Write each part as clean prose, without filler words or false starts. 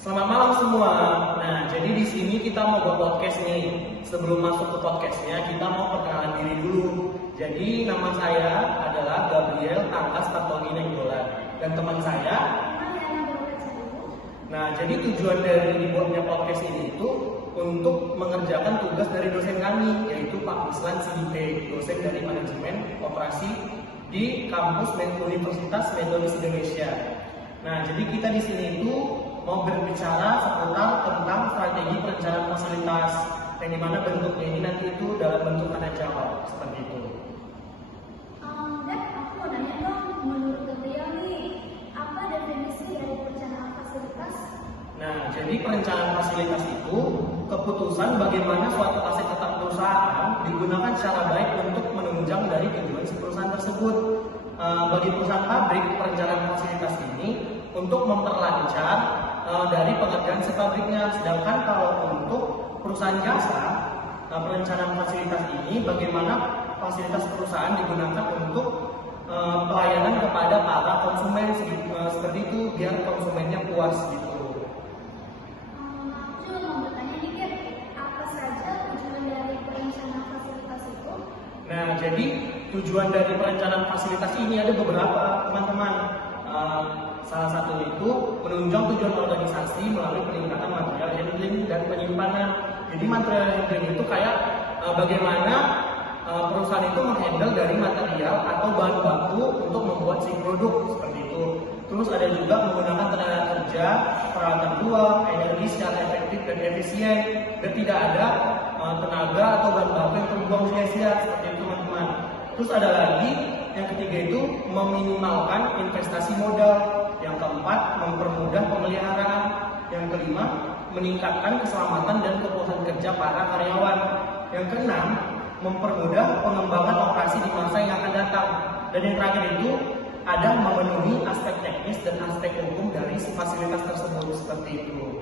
Selamat malam semua. Nah, jadi di sini kita mau buat podcast nih. Sebelum masuk ke podcastnya, kita mau perkenalan diri dulu. Jadi nama saya adalah Gabriel Tangkas Tartoni Nenggolan dan teman saya. Nah, jadi tujuan dari dibuatnya podcast ini itu untuk mengerjakan tugas dari dosen kami, yaitu Pak Ruslan Sidique, dosen dari manajemen operasi di kampus Universitas Metodis Indonesia. Nah, jadi kita di sini itu mau berbicara seputar tentang strategi perencanaan fasilitas, yang dimana bentuknya ini nanti itu dalam bentuk tanya jawab seperti itu. Dan aku mau nanya dong, menurut beliau nih, apa definisi dari perencanaan fasilitas? Nah, jadi perencanaan fasilitas itu keputusan bagaimana suatu aset tetap perusahaan digunakan secara baik untuk menunjang dari tujuan si perusahaan tersebut. Bagi perusahaan pabrik, perencanaan fasilitas ini untuk memperlancar dari pekerjaan si pabriknya. Sedangkan kalau untuk perusahaan jasa, perencanaan fasilitas ini bagaimana fasilitas perusahaan digunakan untuk pelayanan kepada para konsumen, seperti itu biar konsumennya puas gitu. Aku juga mau bertanya dikit, apa saja tujuan dari perencanaan fasilitas itu? Nah, jadi tujuan dari perencanaan fasilitas ini ada beberapa, teman-teman. Salah satu itu menunjang tujuan organisasi melalui peningkatan material handling dan penyimpanan. Jadi material handling itu kayak bagaimana perusahaan itu menghandle dari material atau bahan baku untuk membuat si produk seperti itu. Terus ada juga menggunakan tenaga kerja, peralatan luar, energi secara efektif dan efisien, dan tidak ada tenaga atau bahan baku yang terbuang sia-sia seperti itu, teman-teman. Terus ada lagi yang ketiga itu meminimalkan investasi modal. Yang keempat, mempermudah pemeliharaan. Yang kelima, meningkatkan keselamatan dan kepuasan kerja para karyawan. Yang keenam, mempermudah pengembangan operasi di masa yang akan datang. Dan yang terakhir itu ada memenuhi aspek teknis dan aspek hukum dari fasilitas tersebut seperti itu.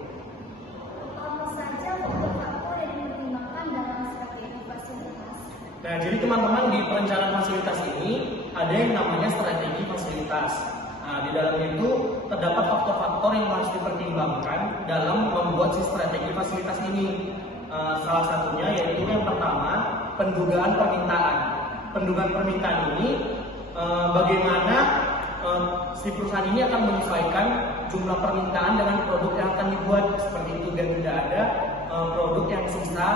Apa saja faktor-faktor yang dipertimbangkan dalam strategi fasilitas? Nah, jadi teman-teman di perencanaan fasilitas ini ada yang namanya strategi fasilitas. Nah, di dalamnya itu terdapat faktor-faktor yang harus dipertimbangkan dalam membuat si strategi fasilitas ini. Salah satunya yaitu yang pertama, pendugaan permintaan. Pendugaan permintaan ini bagaimana si perusahaan ini akan menyesuaikan jumlah permintaan dengan produk yang akan dibuat seperti itu, dan tidak ada produk yang sisa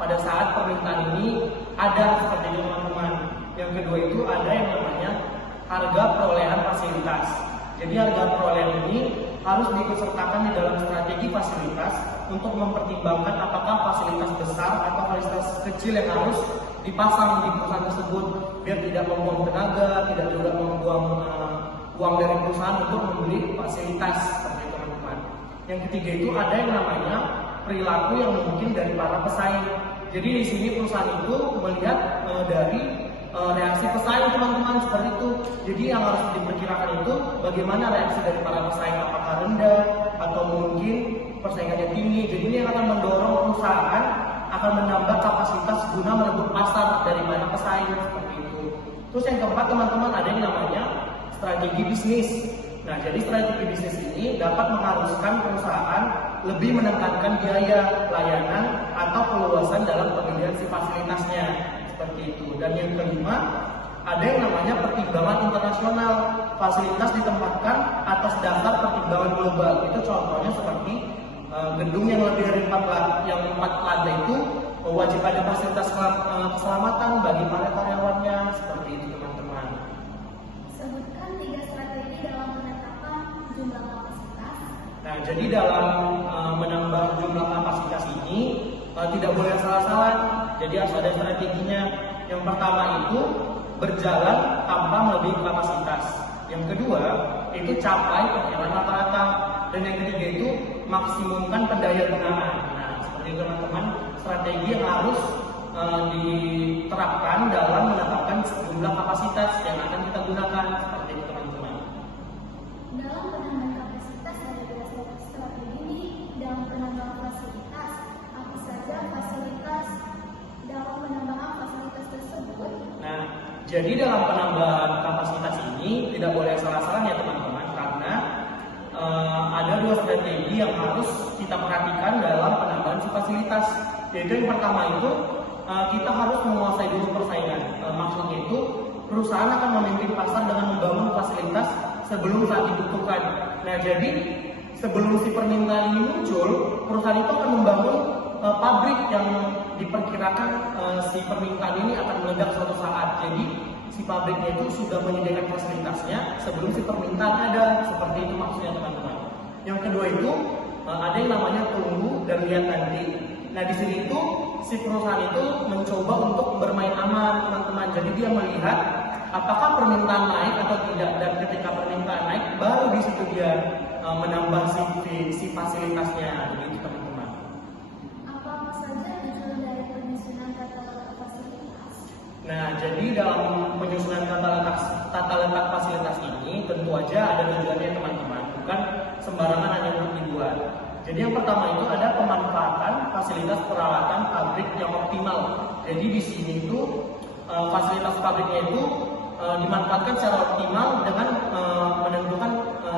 pada saat permintaan ini ada seperti itu, teman-teman. Yang kedua itu ada yang namanya harga perolehan fasilitas. Jadi harga perolehan ini harus diikutsertakan di dalam strategi fasilitas untuk mempertimbangkan apakah fasilitas besar atau fasilitas kecil yang harus dipasang di perusahaan tersebut biar tidak membuang tenaga, tidak juga membuang uang dari perusahaan untuk membeli fasilitas seperti itu, teman-teman. Yang ketiga itu ada yang namanya perilaku yang mungkin dari para pesaing. Jadi di sini perusahaan itu melihat dari reaksi pesaing, teman-teman, seperti itu. Jadi yang harus diperkirakan itu bagaimana reaksi dari para pesaing, apakah rendah atau mungkin persaingannya tinggi. Jadi ini akan mendorong perusahaan akan menambah kapasitas guna merebut pasar dari para pesaing seperti itu. Terus yang keempat, teman-teman, ada yang namanya strategi bisnis. Nah, jadi strategi bisnis ini dapat mengharuskan perusahaan lebih menekankan biaya, layanan, atau keluasan dalam pembelian si fasilitasnya seperti itu. Dan yang kelima, ada yang namanya pertimbangan internasional. Fasilitas ditempatkan atas dasar pertimbangan global. Itu contohnya seperti gedung yang lebih dari 4 lantai itu wajib ada fasilitas keselamatan bagi para karyawannya seperti itu, teman-teman. Sebutkan 3 strategi dalam menetapkan jumlah kapasitas. Nah, jadi dalam menambah jumlah kapasitas ini tidak boleh salah-salah. Jadi harus ada strateginya. Yang pertama itu berjalan tanpa melebihi kapasitas. Yang kedua itu capai perkiraan rata-rata. Dan yang ketiga itu maksimumkan pendaya gunaan. Nah, seperti itu, teman-teman, strategi yang harus diterapkan dalam menetapkan jumlah kapasitas yang akan kita gunakan seperti itu, teman-teman. Dalam penambahan kapasitas dari strategi ini, dalam penambahan fasilitas, apa saja fasilitas dalam penambahan fasilitas tersebut? Nah, jadi dalam penambahan kapasitas ini tidak boleh salah-salah ya, teman-teman, karena ada 2 strategi yang harus kita perhatikan dalam penambahan si fasilitas. Yaitu yang pertama itu kita harus menguasai dulu persaingan. Maksudnya itu perusahaan akan memimpin pasar dengan membangun fasilitas sebelum saat dibutuhkan. Nah, jadi sebelum si permintaan ini muncul, perusahaan itu akan membangun pabrik yang diperkirakan si permintaan ini akan meledak suatu saat. Jadi si pabriknya itu sudah menyediakan fasilitasnya sebelum si permintaan ada. Seperti itu maksudnya teman-teman. Yang kedua itu ada yang namanya tunggu dan lihat nanti. Nah, di sini itu si perusahaan itu mencoba untuk bermain aman teman-teman. Jadi dia melihat apakah permintaan naik atau tidak, dan ketika permintaan naik baru di situ dia menambah si fasilitasnya. Begitu teman-teman. Apa saja tujuan dari penyusunan tata letak fasilitas? Nah, jadi dalam penyusunan tata letak fasilitas ini tentu aja ada tujuannya teman-teman, bukan sembarangan hanya untuk dibuat. Jadi yang pertama itu ada pemanfaatan fasilitas peralatan pabrik yang optimal. Jadi di sini itu fasilitas pabriknya itu dimanfaatkan secara optimal dengan menentukan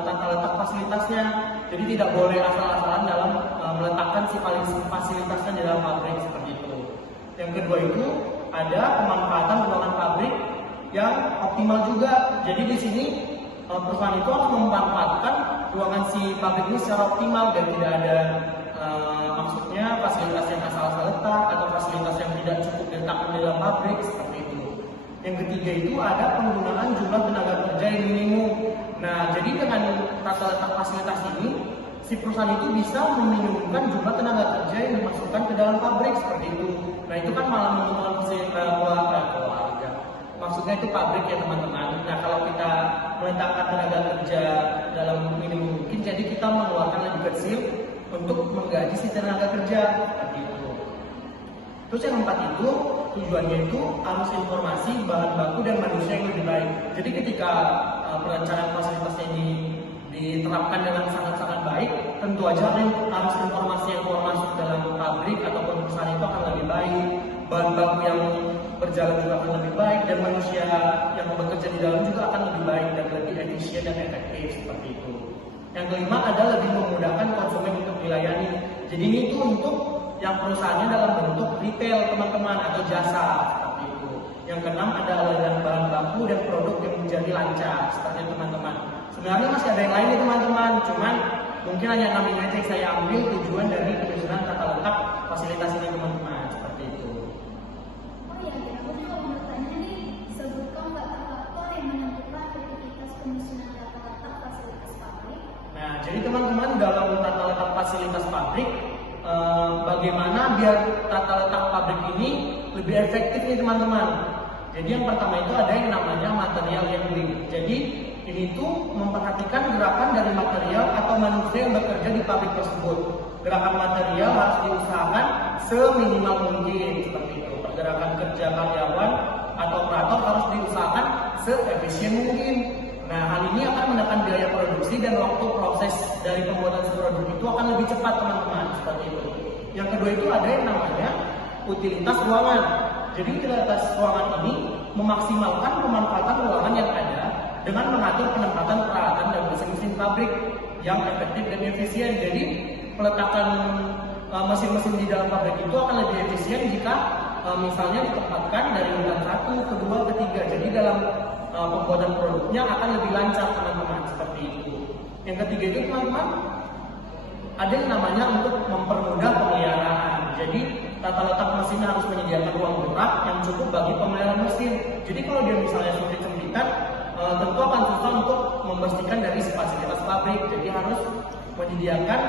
tata letak fasilitasnya. Jadi tidak boleh asal-asalan dalam meletakkan si fasilitasnya di dalam pabrik seperti itu. Yang kedua itu ada pemanfaatan ruangan pabrik yang optimal juga. Jadi di sini perusahaan itu harus memanfaatkan ruangan si pabrik ini secara optimal dan tidak ada maksudnya fasilitas yang asal-asal letak atau fasilitas yang tidak cukup diletakkan di dalam pabrik seperti itu. Yang ketiga itu ada penggunaan jumlah tenaga kerja yang minimum. Nah, jadi dengan tata letak fasilitas ini, si perusahaan itu bisa meminimumkan jumlah tenaga kerja yang dimasukkan ke dalam pabrik seperti itu. Nah, itu kan malah menguntungkan si keluarga. Maksudnya itu pabrik ya teman-teman. Nah, kalau kita meletakkan tenaga kerja dalam minimum mungkin, jadi kita mengeluarkan lebih kecil untuk menggaji si tenaga kerja seperti itu. Terus yang keempat itu tujuannya itu arus informasi, bahan baku dan manusia yang lebih baik. Jadi ketika perencanaan fasilitasnya diterapkan dengan sangat-sangat baik, tentu aja arus informasi yang keluar masuk dalam pabrik ataupun perusahaan itu akan lebih baik, bahan baku yang berjalan juga akan lebih baik, dan manusia yang bekerja di dalam juga akan lebih baik dan lebih efisien dan efektif seperti itu. Yang kelima ada lebih memudahkan konsumen untuk dilayani. Jadi ini tuh untuk yang perusahaannya dalam bentuk retail teman-teman atau jasa seperti itu. Yang keenam ada aliran bahan baku dan produk yang menjadi lancar seperti itu teman-teman. Sebenarnya masih ada yang lain nih teman-teman, cuman mungkin hanya 6 ini aja yang saya ambil tujuan dari penyusunan tata letak fasilitas ini teman-teman seperti itu. Oh ya, aku juga mau bertanya nih, sebutkan faktor yang menentukan efektivitas penyusunan tata letak fasilitas pabrik. Nah, jadi teman-teman dalam tata letak fasilitas pabrik, bagaimana biar tata letak pabrik ini lebih efektif nih teman-teman. Jadi yang pertama itu ada yang namanya material handling. Jadi ini tuh memperhatikan gerakan dari material atau manusia yang bekerja di pabrik tersebut. Gerakan material harus diusahakan seminimal mungkin seperti itu. Pergerakan kerja karyawan atau operator harus diusahakan seefisien mungkin. Nah, hal ini akan menekan biaya produksi dan waktu proses dari pembuatan produk itu akan lebih cepat teman-teman seperti itu. Yang kedua itu ada yang namanya utilitas ruangan. Jadi utilitas ruangan ini memaksimalkan pemanfaatan ruangan yang ada dengan mengatur penempatan peralatan dan mesin-mesin pabrik yang efektif dan efisien. Jadi peletakan mesin-mesin di dalam pabrik itu akan lebih efisien jika misalnya ditempatkan dari urutan 1, kedua, ketiga. Jadi dalam pembuatan produknya akan lebih lancar teman-teman seperti itu. Yang ketiga itu teman-teman ada yang namanya untuk mempermudah pemeliharaan. Jadi tata letak mesin harus menyediakan ruang gerak yang cukup bagi pemeliharaan mesin. Jadi kalau dia misalnya sempit-sempitan, tentu akan susah untuk membersihkan dari fasilitas pabrik. Jadi harus menyediakan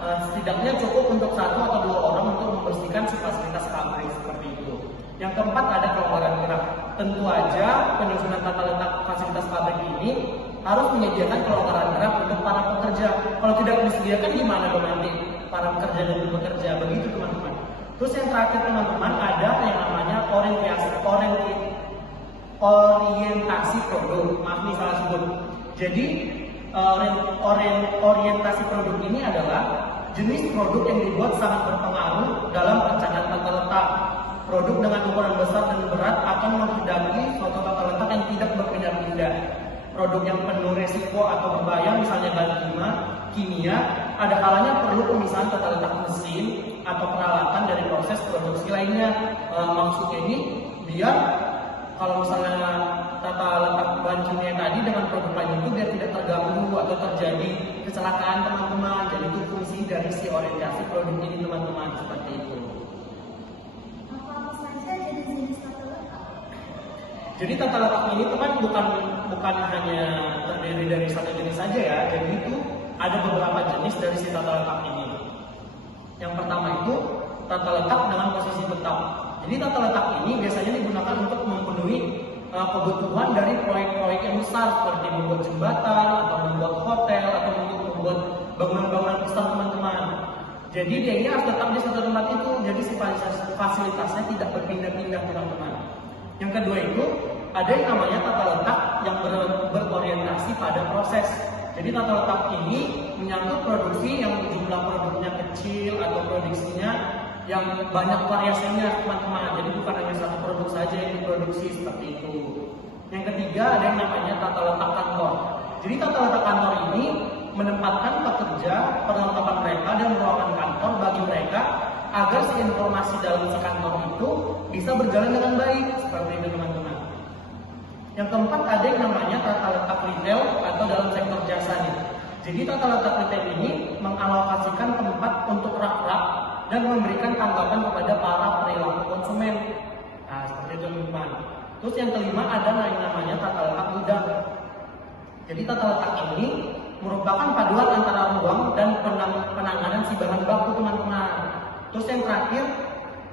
setidaknya cukup untuk 1 atau 2 orang untuk membersihkan fasilitas pabrik seperti itu. Yang keempat ada kelonggaran gerak. Tentu aja penyusunan tata letak fasilitas pabrik ini harus menyediakan kelonggaran gerak untuk para pekerja. Kalau tidak disediakan gimana dong nanti para pekerja dan bekerja, begitu teman-teman. Terus yang terakhir teman-teman ada yang namanya orientasi produk. Maaf nih salah sebut. Jadi orientasi produk ini adalah jenis produk yang dibuat sangat berpengaruh dalam perencanaan tata letak. Produk dengan ukuran besar dan berat akan menghendaki suatu tata letak yang tidak berpindah-pindah. Produk yang penuh resiko atau berbahaya misalnya bahan kimia kimia, ada kalanya perlu pemisahan tata letak mesin atau peralatan dari proses produksi lainnya. Maksudnya ini biar kalau misalnya tata letak bahan kimia tadi dengan produk lain itu biar tidak terganggu atau terjadi kecelakaan teman-teman. Jadi itu fungsi dari si orientasi produk ini teman-teman, seperti itu. Apa saja jenis-jenis tata letak? Jadi tata letak ini teman bukan hanya terdiri dari satu jenis saja ya. Jadi itu ada beberapa jenis dari si tata letak ini. Yang pertama itu tata letak dengan posisi tetap. Jadi tata letak ini biasanya digunakan untuk memenuhi kebutuhan dari proyek-proyek yang besar seperti membuat jembatan atau membuat hotel atau membuat bangunan-bangunan besar teman-teman. Jadi dia ini harus tetap di satu tempat itu. Jadi si fasilitasnya tidak berpindah-pindah teman-teman. Yang kedua itu ada yang namanya tata letak yang berorientasi pada proses. Jadi tata letak ini menyangkut produksi yang jumlah produknya kecil atau produksinya yang banyak variasinya teman-teman. Jadi bukan hanya satu produk saja yang diproduksi seperti itu. Yang ketiga ada yang namanya tata letak kantor. Jadi tata letak kantor ini menempatkan pekerja, perlengkapan mereka dan ruangan kantor bagi mereka agar si informasi dalam si kantor itu bisa berjalan dengan baik, seperti itu teman-teman. Yang keempat ada yang namanya tata letak retail atau dalam sektor jasa nih. Jadi tata letak retail ini mengalokasikan tempat untuk rak-rak dan memberikan tanggapan kepada para perilaku konsumen. Nah, seperti itu teman-teman. Terus yang kelima ada yang namanya tata letak gudang. Jadi tata letak ini merupakan paduan antara ruang dan penanganan si bahan baku teman-teman. Terus yang terakhir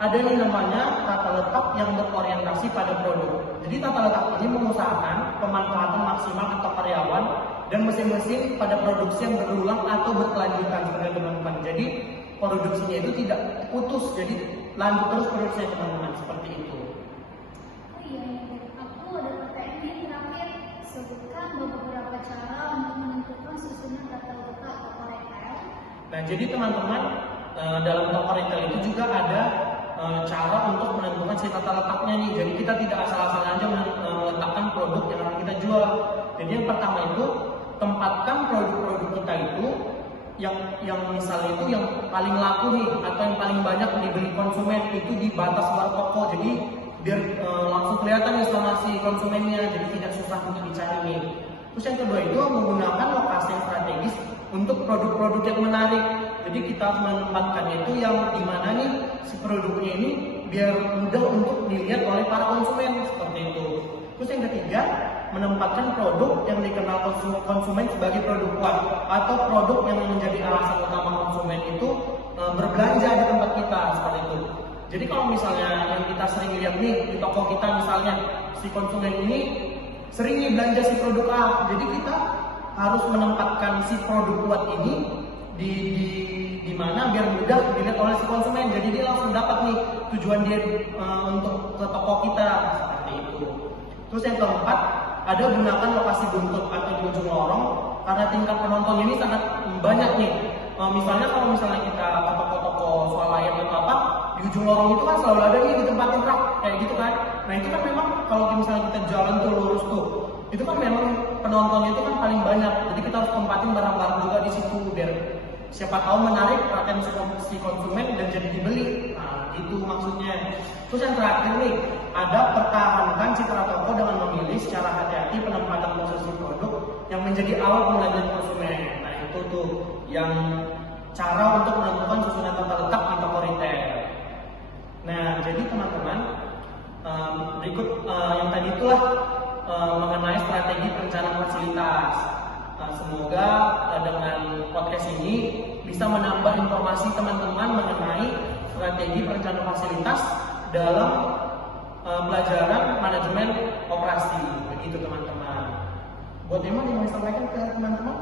ada yang namanya tata letak yang berorientasi pada produk. Jadi tata letak ini mengusahakan pemanfaatan maksimal atau karyawan dan mesin-mesin pada produksi yang berulang atau berkelanjutan teman-teman. Jadi produksinya itu tidak putus, jadi lanjut terus produksinya teman-teman, seperti itu. Oh iya, aku ada pertanyaan nih terakhir. Sebutkan beberapa cara untuk menentukan susunan tata letak toko retail. Nah, jadi teman-teman dalam toko retail itu juga ada cara untuk menentukan si tata letaknya nih. Jadi kita tidak asal-asalan aja meletakkan produk yang akan kita jual. Jadi yang pertama itu tempatkan produk-produk kita itu yang misalnya itu yang paling laku nih atau yang paling banyak dibeli konsumen itu di batas luar toko. Jadi biar langsung kelihatan nih sama si konsumennya, jadi tidak susah untuk dicari nih. Terus yang kedua itu menggunakan lokasi yang strategis untuk produk-produk yang menarik. Jadi kita menempatkannya itu yang dimana nih si produknya ini biar mudah untuk dilihat oleh para konsumen, seperti itu. Terus yang ketiga, menempatkan produk yang dikenal konsumen sebagai produk kuat atau produk yang menjadi alasan utama konsumen itu berbelanja di tempat kita, seperti itu. Jadi kalau misalnya yang kita sering lihat nih di toko kita misalnya si konsumen ini sering nih belanja si produk A, jadi kita harus menempatkan si produk kuat ini di mana biar mudah dilihat oleh si konsumen. Jadi dia langsung dapat nih tujuan dia untuk ke toko kita, seperti itu. Terus yang keempat, ada gunakan lokasi buntut atau di ujung lorong karena tingkat penonton ini sangat banyak nih. Misalnya kalau misalnya kita ke toko-toko swalayan atau apa, di ujung lorong itu kan selalu ada nih ditempatin rak kayak gitu kan. Nah itu kan memang kalau misalnya kita jalan tuh lurus tuh, itu kan memang penontonnya itu kan paling banyak. Jadi kita harus tempatin barang-barang juga di situ biar siapa tahu menarik perhatian si konsumen dan jadi dibeli. Nah, itu maksudnya. Terus yang terakhir nih, ada pertahankan citra toko dengan memilih secara hati-hati penempatan posisi produk yang menjadi awal pembelajaran konsumen. Nah, itu tuh yang cara untuk menentukan susunan tata letak di toko retail. Nah, jadi teman-teman, berikut yang tadi itulah mengenai strategi perencanaan fasilitas. Semoga dengan podcast ini bisa menambah informasi teman-teman mengenai strategi perencanaan fasilitas dalam pelajaran manajemen operasi. Begitu teman-teman. Buat Emma yang mau disampaikan ke teman-teman?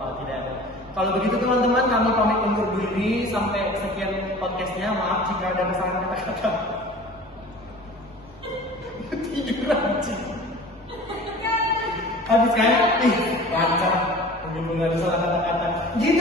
Oh, tidak ada. Kalau begitu teman-teman, kami pamit undur diri sampai sekian podcastnya. Maaf jika ada kesalahan kata-kata. Tidur anjing. Habis kan? Ih, lancar. Mungkin nggak ada salah kata-kata. Gitu.